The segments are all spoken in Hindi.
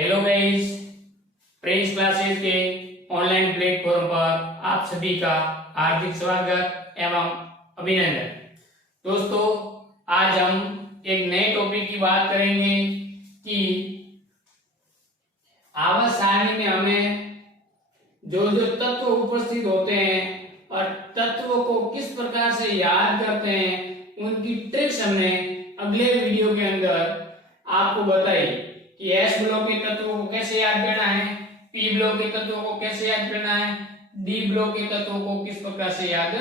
हेलो गाइस, प्रिंस क्लासेस के ऑनलाइन प्लेटफॉर्म पर आप सभी का हार्दिक स्वागत एवं अभिनंदन। दोस्तों, आज हम एक नए टॉपिक की बात करेंगे कि आवर्त सारणी में हमें जो जो तत्व उपस्थित होते हैं और तत्वों को किस प्रकार से याद करते हैं, उनकी ट्रिक्स हमने अगले वीडियो के अंदर आपको बताई कि एस ब्लॉक के तत्वों को कैसे याद करना है, पी ब्लॉक के तत्वों को कैसे याद करना है, डी ब्लॉक के तत्वों को किस प्रकार से याद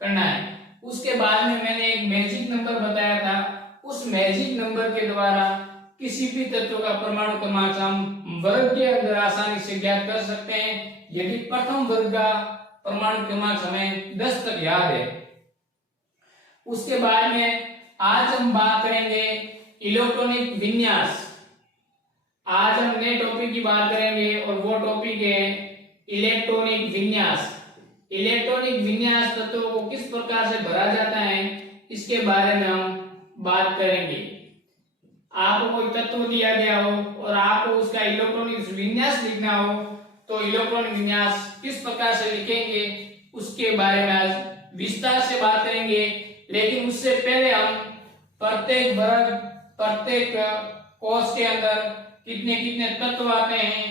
करना है। उसके बाद में मैंने एक मैजिक नंबर बताया था। उस मैजिक नंबर के द्वारा किसी भी तत्व का परमाणु क्रमांक हम वर्ग के अंदर आसानी से ज्ञात कर सकते हैं, यदि प्रथम वर्ग का परमाणु क्रमांक हमें 10 तक याद है। उसके बाद में आज हम बात करेंगे इलेक्ट्रॉनिक विन्यास। आज हम नए टॉपिक की बात करेंगे और वो टॉपिक है इलेक्ट्रॉनिक विन्यास। इलेक्ट्रॉनिक विन्यास तत्वों को किस प्रकार से भरा जाता है, इसके बारे में हम बात करेंगे। आपको कोई तत्व दिया गया हो और आपको उसका इलेक्ट्रॉनिक विन्यास लिखना हो, तो इलेक्ट्रॉनिक विन्यास किस प्रकार से लिखेंगे उसके बारे में आज विस्तार से बात करेंगे। लेकिन उससे पहले हम प्रत्येक वर्ग, प्रत्येक कोष के अंदर कितने कितने तत्व आते हैं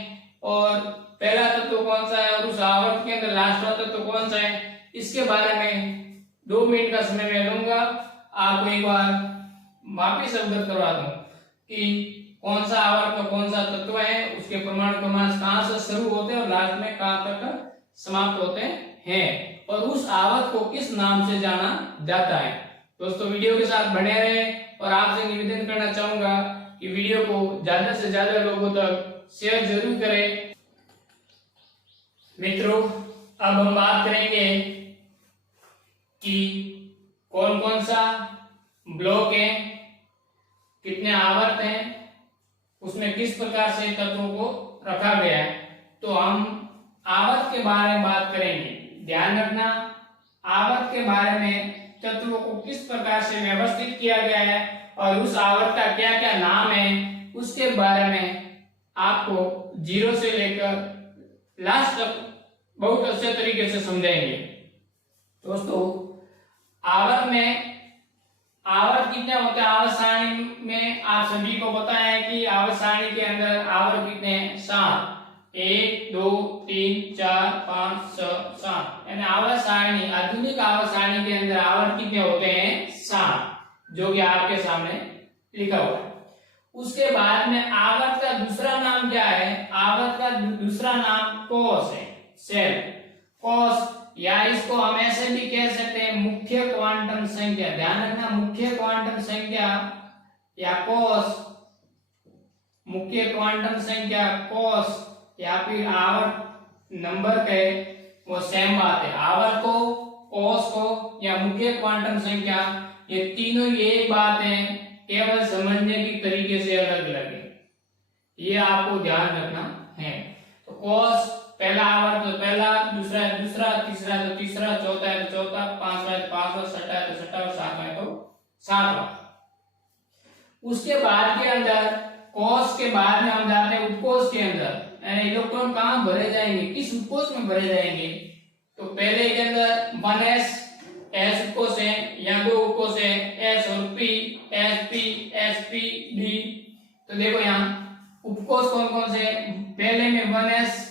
और पहला तत्व कौन सा है और उस आवर्त के अंदर लास्ट वाला तत्व कौन सा है, इसके बारे में 2 मिनट का समय मैं लूंगा। आपको एक बार वापिस अवगत करवा दूं कि कौन सा आवर्त का कौन सा तत्व है, उसके परमाणु क्रमांक कहां से शुरू होते हैं और लास्ट में कहां तक समाप्त होते हैं और उस आवर्त को किस नाम से जाना जाता है। दोस्तों, वीडियो के साथ बने रहें और आपसे निवेदन करना चाहूंगा कि वीडियो को ज्यादा से ज्यादा लोगों तक शेयर जरूर करें। मित्रों, अब हम बात करेंगे कि कौन कौन सा ब्लॉक है, कितने आवर्त हैं, उसमें किस प्रकार से तत्वों को रखा गया है। तो हम आवर्त के बारे में बात करेंगे। ध्यान रखना, आवर्त के बारे में तत्वों को किस प्रकार से व्यवस्थित किया गया है और उस आवर्त का क्या क्या नाम है, उसके बारे में आपको 0 से लेकर लास्ट तक बहुत अच्छे तरीके से समझाएंगे। दोस्तों, आवर्त कितने होते हैं? आवर्त सारणी में आप सभी को पता है कि आवर्त सारणी के अंदर आवर्त कितने हैं? 7। 1 2 3 4 5 6 7। यानी आवर्त सारणी, आधुनिक आवर्त सारणी के अंदर आवर्त कितने होते हैं? 7, जो कि आपके सामने लिखा हुआ है। उसके बाद में आवर्त का दूसरा नाम क्या है? आवर्त का दूसरा नाम कोष है, सेल, कोष, या इसको हम ऐसे भी कह सकते हैं मुख्य क्वांटम संख्या। ध्यान रखना, मुख्य क्वांटम संख्या या कोष, मुख्य क्वांटम संख्या, कोष या फिर आवर्त नंबर के वो सेम बात है। आवर्त को, कोष को या मुख्य क्वांटम संख्या, ये तीनों ये एक बात है, केवल समझने की तरीके से अलग अलग है, ये आपको ध्यान रखना है। तो कोष पहला आवर्त तो पहला, दूसरा है दूसरा, तीसरा है तो तीसरा, चौथा है तो चौथा, पांचवा है तो पांचवा, छठा है तो छठा और सातवां है तो सातवां। उसके बाद के अंदर, कोष के बाद में हम जाते हैं उपकोष के अंदर। यानी इलेक्ट्रॉन कहां भरे जाएंगे, किस उपकोष में भरे जाएंगे? तो पहले के अंदर 1s एस उपकोष है या 2 उपकोष है, एस और P, S P, S P, D. तो देखो यहाँ उपकोष कौन कौन से? पहले में 1s,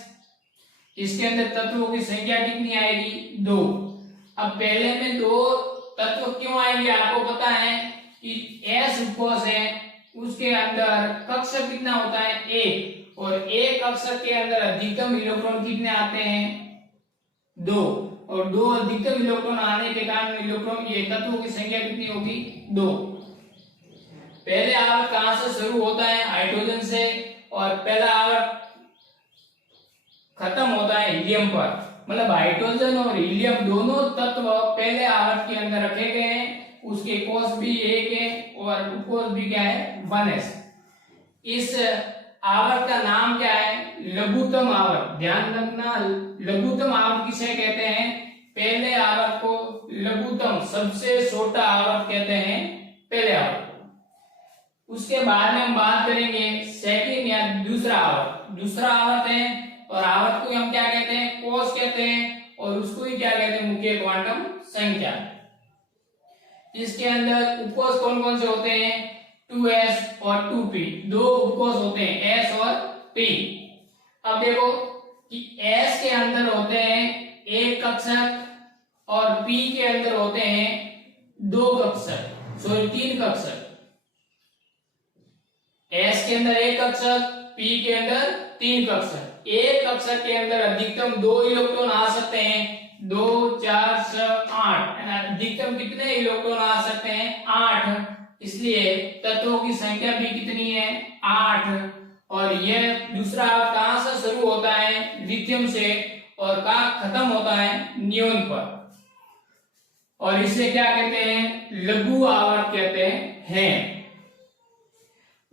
इसके अंदर तत्वों की संख्या कितनी आएगी? 2। अब पहले में 2 तत्व क्यों आएंगे आपको पता है कि एस उपकोष है, उसके अंदर कक्षक कितना होता है? 1, और एक कक्षक के अंदर अधिकतम इलेक्ट्रॉन कितने आते हैं? 2, और 2 अधिकतम इलेक्ट्रॉन आने के कारण इलेक्ट्रॉन, ये तत्वों की संख्या कितनी होगी? 2। पहले आवर्त कहां से शुरू होता है? हाइड्रोजन से, और पहला आवर्त खत्म होता है हीलियम पर। मतलब हाइड्रोजन और हीलियम दोनों तत्व पहले आवर्त के अंदर रखे गए हैं। उसके कोष भी 1 है और उपकोष भी क्या है? 1s। इस आवर्त का नाम क्या है? लघुत्तम आवर्त। ध्यान रखना, लघुत्तम आवर्त किसे कहते हैं? पहले आवर्त को लघुत्तम, सबसे छोटा आवर्त कहते हैं पहले आवर्त। उसके बाद में हम बात करेंगे सेकंड या दूसरा दूसरा आवर्त है, और आवर्त को हम क्या कहते हैं, कोष कहते हैं, और उसको ही क्या कहते हैं, मुख्य क्वांटम संख्या। इसके अंदर उपकोष कौन कौन से होते हैं, 2s और 2p, दो उपकोष होते हैं, s और p। अब देखो कि s के अंदर होते हैं एक कक्षक और p के अंदर होते हैं दो कक्षक, सॉरी 3 कक्षक। s के अंदर एक कक्षक, p के अंदर 3 कक्षक। एक कक्षक के अंदर अधिकतम 2 इलेक्ट्रॉन आ सकते हैं, 2 4 6 8, अधिकतम कितने इलेक्ट्रॉन आ सकते हैं, 8। इसलिए तत्वों की संख्या भी कितनी है, 8। और यह दूसरा कहां से शुरू होता है, लिथियम से, और कहां खत्म होता है, नियोन पर। और इसे क्या कहते हैं, लघु आवर्त कहते हैं।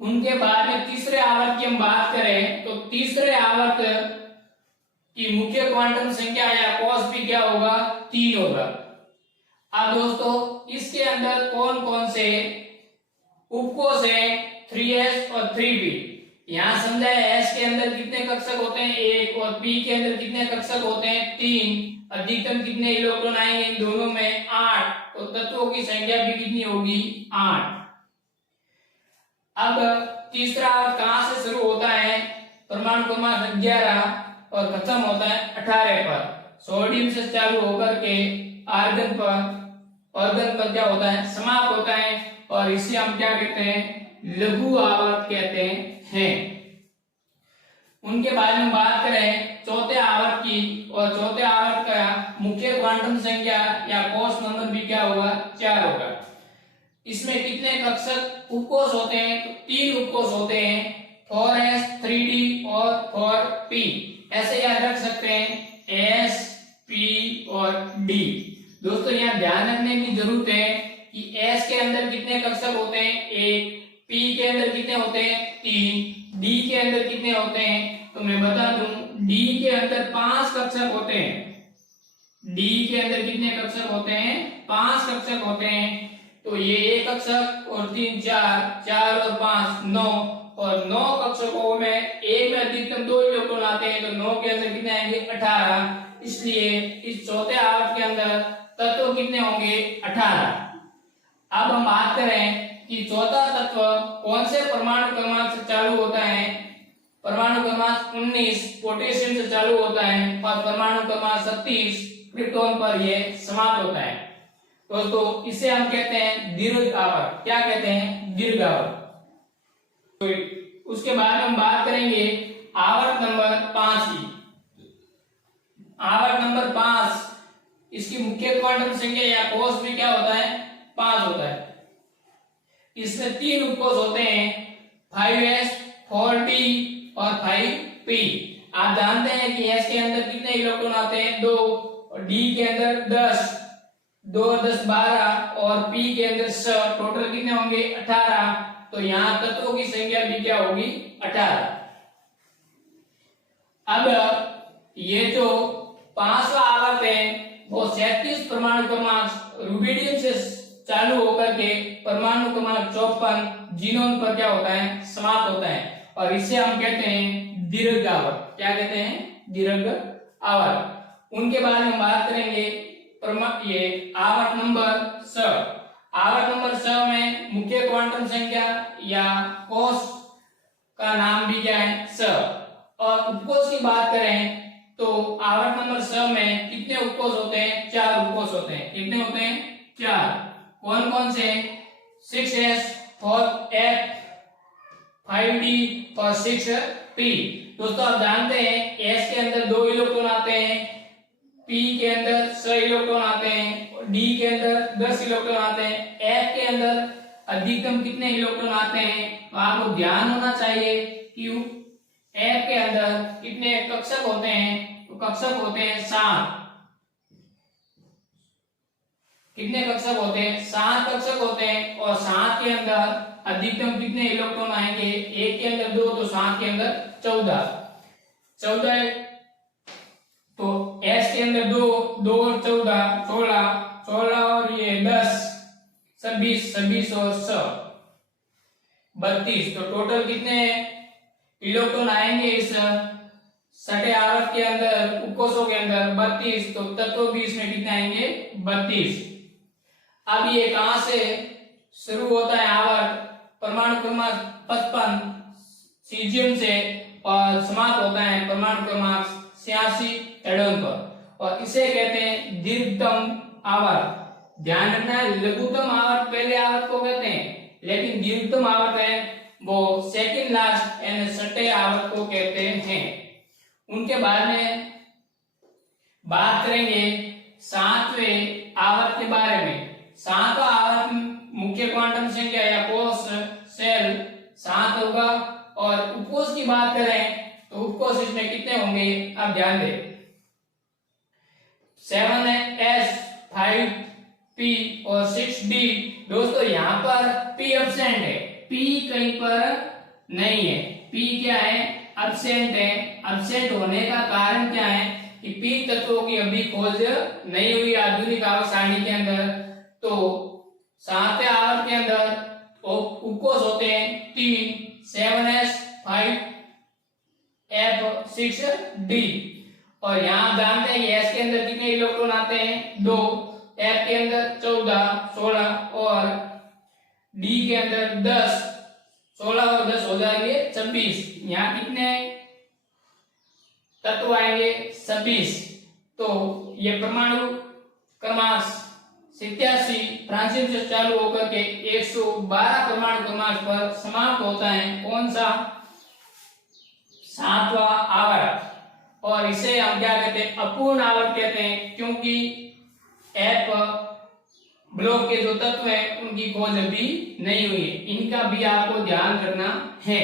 उनके बाद में तीसरे आवर्त की हम बात करें तो तीसरे आवर्त की मुख्य क्वांटम संख्या या कोष भी क्या होगा, 3 होगा। अब दोस्तों इसके अंदर कौन कौन से उपकोष है, 3s और 3p। यहां समझा है s के अंदर कितने कक्षक होते हैं, 1, और p के अंदर कितने कक्षक होते हैं, 3। अधिकतम कितने इलेक्ट्रॉन आएंगे इन दोनों में, 8। तो तत्वों की संख्या भी कितनी होगी, 8। अब तीसरा कहां से शुरू होता है, परमाणु क्रमांक 11 और खत्म होता है 18 पर। सोडियम से चालू होकर के आर्गन पर क्या होता है, समाप्त होता है। और इसे हम क्या कहते हैं, लघु आवर्त कहते हैं। उनके बारे में बात करें चौथे आवर्त की, और चौथे आवर्त का मुख्य क्वांटम संख्या या कोष नंबर भी क्या होगा, 4 होगा। इसमें कितने कक्षक उपकोष होते हैं, तो 3 उपकोष होते हैं, 4s 3d और 4p। ऐसे याद रख सकते हैं, s p और d। दोस्तों यहाँ ध्यान रखने की जरूरत है कि s के अंदर कितने कक्षक होते हैं, 1, p के अंदर कितने होते हैं, 3, d के अंदर कितने होते हैं, तो मैं बता दूं d के अंदर 5 कक्षक होते हैं। d के अंदर कितने कक्षक होते हैं, 5 कक्षक होते हैं। तो ये 1 कक्षक और 3 4, 4 और 5 9, और 9 कक्षकों में एक में अधिकतम 2 इलेक्ट्रॉन आते हैं, तो 9 के अंदर कितने आएंगे, 18। इसलिए इस चौथे आवर्त के अंदर तत्व कितने होंगे, 18। अब हम बात करें कि चौथा तत्व कौन से परमाणु क्रमांक से चालू होता है। परमाणु क्रमांक 19 पोटेशियम से चालू होता है, और परमाणु क्रमांक 37 क्रिप्टॉन पर यह समाप्त होता है। दोस्तों इसे हम कहते हैं दीर्घ आवर्त। क्या कहते हैं, दीर्घ आवर्त। तो उसके बाद हम बात करेंगे आवर्त नंबर 5 की। आवर्त नंबर 5, इसकी मुख्य क्वांटम संख्या या कोष भी क्या होता है, 5 होता है। इसमें 3 उपकोष होते हैं, 5s 4d और 5p। आप जानते हैं कि s के अंदर कितने इलेक्ट्रॉन आते हैं, 2, और d के अंदर 10, 2 और 10 12, और p के अंदर 6, टोटल कितने होंगे, 18। तो यहाँ तत्वों की संख्या भी क्या होगी, 18। अब ये जो 5वां आवर्त है वो 37 परमाणु क्रमांक रुबिडियम से चालू होकर के परमाणु क्रमांक 54 जीनोन पर क्या होता है, समाप्त होता है। और इसे हम कहते हैं दीर्घ आवर्त। क्या कहते हैं, दीर्घ आवर्त। उनके बारे में बात करेंगे ये आवर्त नंबर 6। आवर्त नंबर 6 में मुख्य क्वांटम संख्या या कोष का नाम भी क्या है, 6। और उपकोष की बात करें तो आवर्त नंबर 6 में कितने उपकोष होते हैं, 4 उपकोष होते हैं। कितने होते हैं, 4। कौन कौन से, 6s 4f 5d और 6p। दोस्तों आप जानते हैं s के अंदर 2 इलेक्ट्रॉन आते हैं, p के अंदर 6 इलेक्ट्रॉन आते हैं, d के अंदर 10 इलेक्ट्रॉन आते हैं, f के अंदर अधिकतम कितने इलेक्ट्रॉन आते हैं। तो आपको ध्यान होना चाहिए कि f के अंदर कितने कक्षक होते हैं, तो कक्षक होते हैं 7। कितने कक्षक होते हैं, 7 कक्षक होते हैं। और 7 के अंदर अधिकतम कितने इलेक्ट्रॉन आएंगे, 1 के अंदर 2, तो 7 के अंदर 14। तो s के अंदर 2, 2 और 14 16, 16 और ये 10 26, 26 और 6 32। तो टोटल कितने इलेक्ट्रॉन आएंगे इस छठे आवर्त के अंदर, उपकोषों के अंदर 32, तो तत्व भी इसमें कितने आएंगे 32। अब ये कहां से शुरू होता है आवर्त, परमाणु क्रमांक 55 सीजियम से, और समाप्त होता है परमाणु क्रमांक 86 एडोन पर, और इसे कहते हैं दीर्घतम आवर्त। ध्यान रखना है, लघुतम आवर्त पहले आवर्त को कहते हैं, लेकिन दीर्घतम आवर्त है वो सेकंड लास्ट यानी छठे आवर्त को कहते हैं। उनके बाद में बात करेंगे सातवें आवर्त के बारे में। सातवां आवर्त मुख्य क्वांटम संख्या या कोष सेल 7 होगा, और उपकोष की बात करें तो उपकोष इसमें कितने होंगे आप ध्यान दें, 7s 5p और 6d। दोस्तों यहाँ पर p एब्सेंट है, p कहीं पर नहीं है, p क्या है एब्सेंट है। एब्सेंट होने का कारण क्या है कि p तत्वों की अभी खोज नहीं हुई आधुनिक आवर्त सारणी के अंदर। तो सातवें आवर्त के अंदर उपकोष होते हैं 3, 7s 5f 6d, और यहाँ जानते हैं s के अंदर कितने इलेक्ट्रॉन आते हैं 2, f के अंदर 14, 16 और d के अंदर 10, 16 और 10 हो जाएंगे 26। यहाँ कितने तत्व आएंगे 26। तो ये परमाणु क्रमांक 87 फ्रांसिस से चालू होकर के 112 परमाणु क्रमांक पर समाप्त होता है कौन सा, सातवां आवर्त। और इसे हम क्या कहते हैं अपूर्ण आवर्त कहते हैं, क्योंकि एफ ब्लॉक के जो तत्व हैं उनकी खोज अभी नहीं हुई है। इनका भी आपको ध्यान रखना है।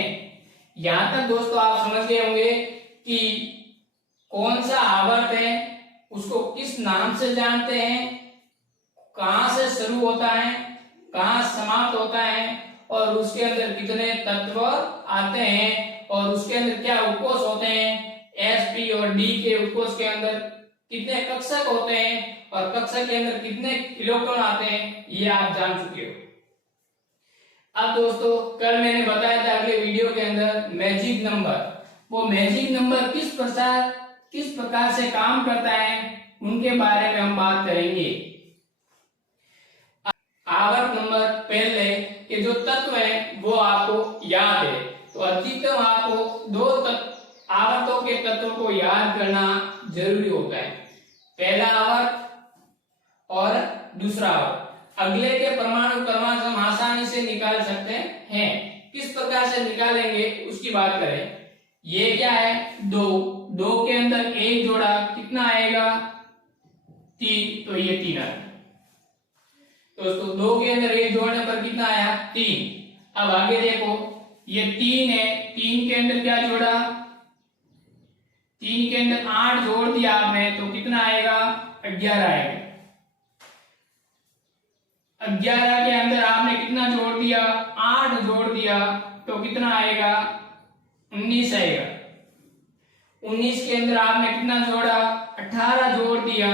यहां तक दोस्तों आप समझ गए होंगे कि कौन सा आवर्त है, उसको किस नाम से जानते हैं, कहां से शुरू होता है, कहां समाप्त होता है, और उसके अंदर कितने तत्व आते हैं, और उसके अंदर क्या उपकोष होते हैं, एस पी और डी के उपकोष के अंदर कितने कक्षक होते हैं, और कक्षक के अंदर कितने इलेक्ट्रॉन आते हैं, ये आप जान चुके हो। अब दोस्तों कल मैंने बताया था अगले वीडियो के अंदर मैजिक नंबर, वो मैजिक नंबर किस प्रकार से काम करता है उनके बारे में हम बात करेंगे। आवर्त नंबर पहले के जो तत्व है वो आपको याद है, तो अधिकतम आपको 2 आवर्तों के तत्वों को याद करना जरूरी होता है, पहला आवर्त और दूसरा आवर्त। अगले के परमाणु क्रमांक हम आसानी से निकाल सकते हैं। किस प्रकार से निकालेंगे उसकी बात करें। ये क्या है 2 के अंदर एक जोड़ा कितना आएगा 3, तो ये 3 आएगा दोस्तों। 2 के अंदर एक जोड़ने पर कितना आया 3। अब आगे देखो ये 3 है, 3 के अंदर क्या जोड़ा, 3 के अंदर 8 जोड़ दिया आपने तो कितना आएगा 11 आएगा। 11 के अंदर आपने कितना जोड़ दिया 8 जोड़ दिया तो कितना आएगा 19 आएगा। 19 के अंदर आपने कितना जोड़ा 18 जोड़ दिया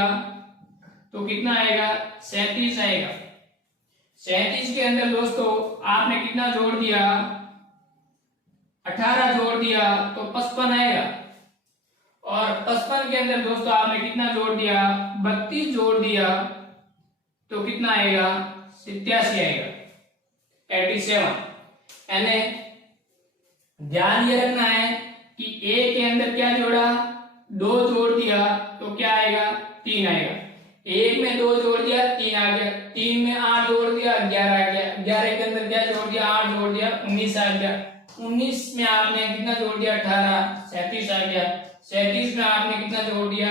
तो कितना आएगा 37 आएगा। 37 के अंदर दोस्तों आपने कितना जोड़ दिया 18 जोड़ दिया तो 55 आएगा। और 55 के अंदर दोस्तों आपने कितना जोड़ दिया 32 जोड़ दिया तो कितना आएगा 87 आएगा 87। यानी ध्यान ये रखना है कि ए के अंदर क्या जोड़ा 2 जोड़ दिया तो क्या आएगा 3 आएगा। 1 में 2 जोड़ दिया 3 आ गया, 3 में 8 जोड़ दिया 11 आ गया, 11 के अंदर क्या जोड़ दिया 8 जोड़ दिया 19 आ गया। 19 में आपने कितना जोड़ दिया 18 37 आ गया। 37 में आपने कितना जोड़ दिया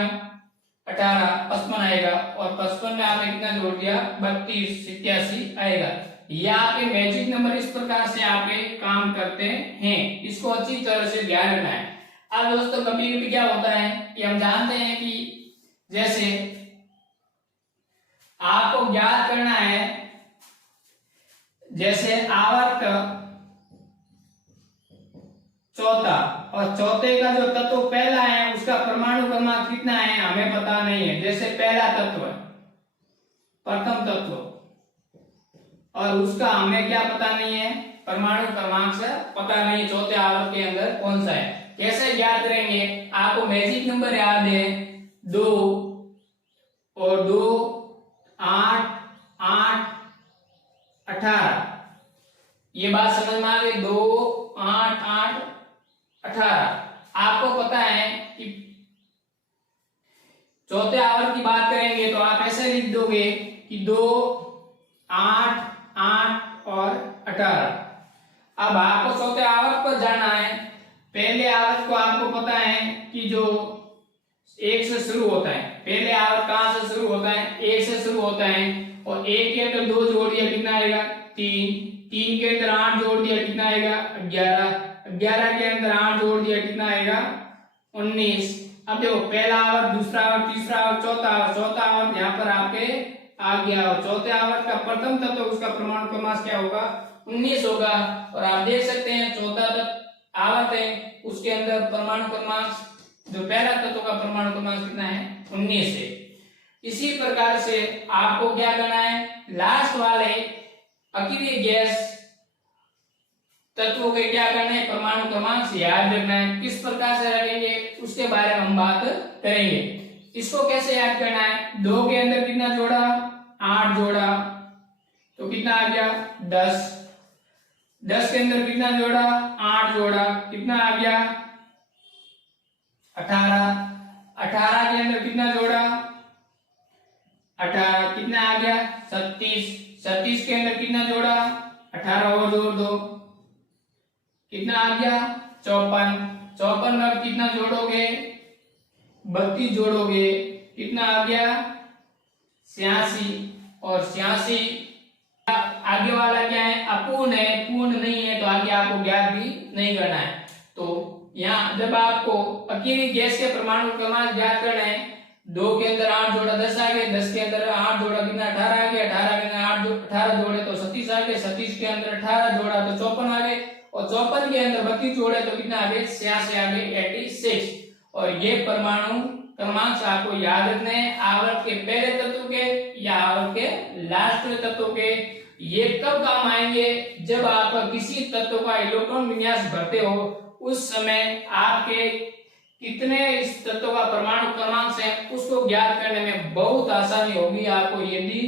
18 55 आएगा। और 55 में आपने कितना जोड़ दिया 32 87 आएगा। ये आपके मैजिक नंबर इस प्रकार से आपके काम करते हैं, इसको अच्छी तरह से ध्यान रखना है। अब दोस्तों कभी कभी क्या होता है कि हम जानते हैं कि जैसे आपको ज्ञात करना है जैसे आवर्त चौथा, और चौथे का जो तत्व पहला है उसका परमाणु क्रमांक कितना है हमें पता नहीं है। जैसे पहला तत्व प्रथम तत्व और उसका हमें क्या पता नहीं है, परमाणु क्रमांक से पता नहीं चौथे आवर्त के अंदर कौन सा है। कैसे ज्ञात करेंगे, आपको मैजिक नंबर याद है 2 और 2 8 8 18। ये बात समझ में आ गई, 2 8 8 18। आपको पता है कि चौथे आवर्त की बात करेंगे तो आप ऐसे लिख दोगे कि 2 8 8 और 18। अब आपको चौथे आवर्त पर जाना है। पहले आवर्त को आपको पता है कि जो 1 से शुरू होता है, पहले आवर्त कहां से शुरू होता है, 1 से शुरू होता है, और 1 के अंदर 2 जोड़ दिया कितना आएगा 3, 3 के अंदर 8 जोड़ दिया कितना आएगा 11, 11 के अंदर 8 जोड़ दिया कितना आएगा 19। अब देखो पहला आवर्त, दूसरा आवर्त, तीसरा आवर्त, चौथा आवर्त, चौथा आवर्त यहाँ पर आपके आ गया, और चौथे आवर्त का प्रथम तत्व उसका परमाणु क्रमांक क्या होगा 19 होगा। और आप देख सकते हैं चौथा आवर्त है उसके अंदर परमाणु क्रमांक, जो पहला तत्व का परमाणु क्रमांक कितना है 19 है। इसी प्रकार से आपको क्या करना है, लास्ट वाले अकेले गैस तत्वों के क्या करना है, परमाणु क्रमांक से याद रखना है। किस प्रकार से रखेंगे उसके बारे में हम बात करेंगे। इसको कैसे याद करना है, 2 के अंदर कितना जोड़ा 8 जोड़ा तो कितना आ गया 10, 10 के अंदर कितना जोड़ा 8 जोड़ा कितना आ गया 18, 18 के अंदर कितना जोड़ा 18 कितना आ गया 37, 37 के अंदर कितना जोड़ा 18 और जोड़ दो कितना आ गया 54, 54 में कितना जोड़ोगे 32 जोड़ोगे कितना आ गया 86, और 86 आगे वाला क्या है अपूर्ण है, पूर्ण नहीं है तो आगे आपको ज्ञात भी नहीं करना है। तो यहाँ जब आपको अकेली गैस के परमाणु क्रमांक ज्ञात करना है, 2 के अंदर 8 जोड़ा 10 आ गए, 10 के अंदर 8 जोड़ा कितना 18 आ गया, 18 के अंदर 18 जोड़े तो 37 आ गए, 37 के अंदर 18 जोड़ा तो 54 आ गए, और 54 के अंदर 32 जोड़े तो कितना आ गए 86 आ गए 86। और ये परमाणु क्रमांक आपको याद रखने हैं, आवर्त के पहले तत्व के या आवर्त के लास्ट तत्व के। ये कब काम आएंगे, जब आप किसी तत्व का इलेक्ट्रॉन विन्यास भरते हो उस समय आपके कितने इस तत्व का परमाणु क्रमांक है उसको ज्ञात करने में बहुत आसानी होगी आपको, यदि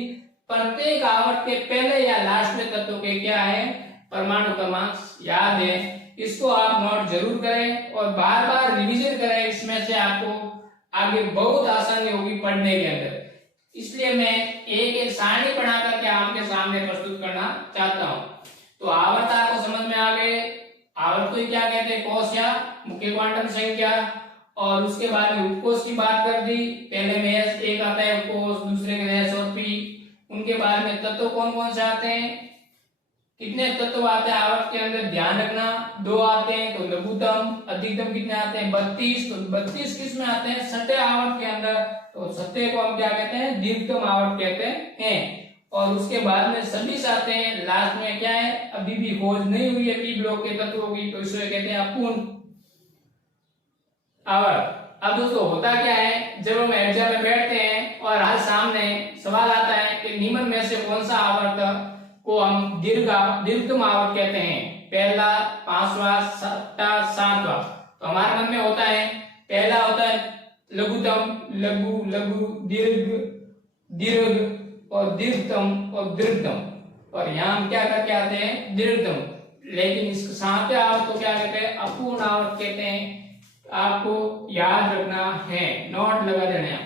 प्रत्येक आवर्त के पहले या लास्ट में तत्व के क्या है परमाणु क्रमांक याद है। इसको आप नोट जरूर करें और बार बार रिवीजन करें, इसमें से आपको आगे बहुत आसानी होगी पढ़ने के अंदर। इसलिए मैं एक सारणी बना करके आपके सामने प्रस्तुत करना चाहता हूं। तो आवर्त आपको समझ में आ गए, आवर्त को क्या कहते हैं कोष या मुख्य क्वांटम संख्या, और उसके बाद में उपकोष की बात कर दी। पहले में एस एक आता है उपकोष, दूसरे में एस और पी, उनके बाद में तत्व कौन कौन से आते हैं, कितने तत्व आते हैं आवर्त के अंदर ध्यान रखना, 2 आते हैं तो लघुत्तम, अधिकतम कितने आते हैं 32, तो 32 किस में आते हैं छठे आवर्त के अंदर, तो छठे को हम क्या कहते हैं दीर्घतम आवर्त कहते हैं। और उसके बाद में सदिश आते हैं, लास्ट में क्या है अभी भी खोज नहीं हुई है पी ब्लॉक के तत्वों की, तो इसे कहते हैं अपूर्ण आवर्त। अब दोस्तों होता क्या है, जब हम एग्जाम में बैठते हैं और आज सामने सवाल आता है कि निम्न में से कौन सा आवर्त को हम दीर्घतम आवर्त कहते हैं, पहला, पांचवा, छठा, सातवां। तो हमारे मन में होता है पहला होता है लघुतम, लघु, लघु, दीर्घ, दीर्घ और दीर्घतम और दीर्घतम, और यहाँ हम क्या करके आते हैं दीर्घतम। लेकिन इसके साथ आवर्त को क्या कहते हैं अपूर्ण आवर्त कहते हैं, आपको याद रखना है, नोट लगा देना है।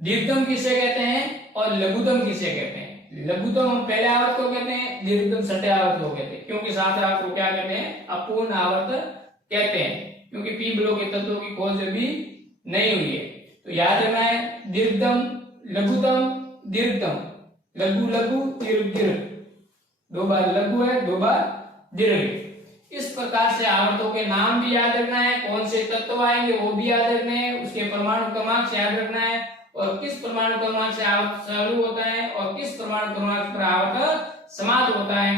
दीर्घतम किसे कहते हैं और लघुतम किसे कहते हैं। लघुतम हम पहले आवर्त को कहते हैं, दीर्घतम छठे आवर्त को कहते हैं, क्योंकि साथ आवर्त को क्या कहते हैं अपूर्ण आवर्त कहते हैं, क्योंकि पी ब्लॉक के तत्वों की खोज अभी नहीं हुई है। तो याद रखना है दीर्घतम, लघुतम, दीर्घतम, लघु, लघु, दीर्घ, दीर्घ, 2 बार लघु है 2 बार दीर्घ। इस प्रकार से आवर्तों के नाम भी याद रखना है, कौन से तत्व आएंगे वो भी याद रखना है, उसके परमाणु क्रमांक से याद रखना है, और किस परमाणु क्रमांक से आवर्त शुरू होता है और किस परमाणु क्रमांक पर आवर्त समाप्त होता है,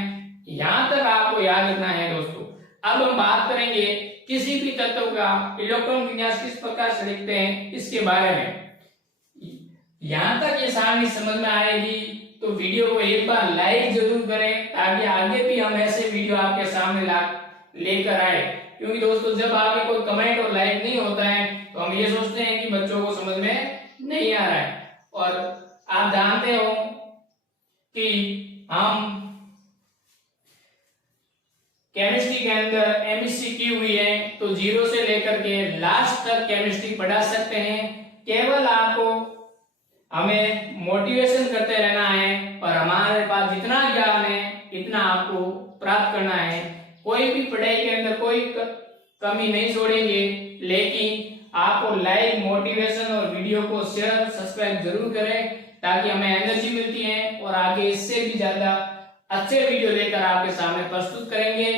यहां तक आपको याद रखना है दोस्तों। अब हम बात करेंगे किसी भी तत्व का इलेक्ट्रॉन विन्यास किस प्रकार से लिखते हैं इसके बारे में। यहां तक ये सारणी समझ में आएगी तो वीडियो को एक बार लाइक जरूर करें ताकि आगे भी हम ऐसे वीडियो आपके सामने लेकर आए। क्योंकि दोस्तों जब आगे कोई कमेंट और लाइक नहीं होता है तो हम ये सोचते हैं कि बच्चों को समझ में नहीं आ रहा है। और आप जानते हो कि हम केमिस्ट्री के अंदर एमएससी हुई है तो 0 से लेकर के लास्ट तक केमिस्ट्री पढ़ा सकते हैं। केवल आपको हमें मोटिवेशन करते रहना है और हमारे पास जितना ज्ञान है इतना आपको प्राप्त करना है। कोई भी पढ़ाई के अंदर कोई कमी नहीं छोड़ेंगे, लेकिन आपको लाइक, मोटिवेशन और वीडियो को शेयर, सब्सक्राइब जरूर करें ताकि हमें एनर्जी मिलती है और आगे इससे भी ज्यादा अच्छे वीडियो लेकर आपके सामने प्रस्तुत करेंगे।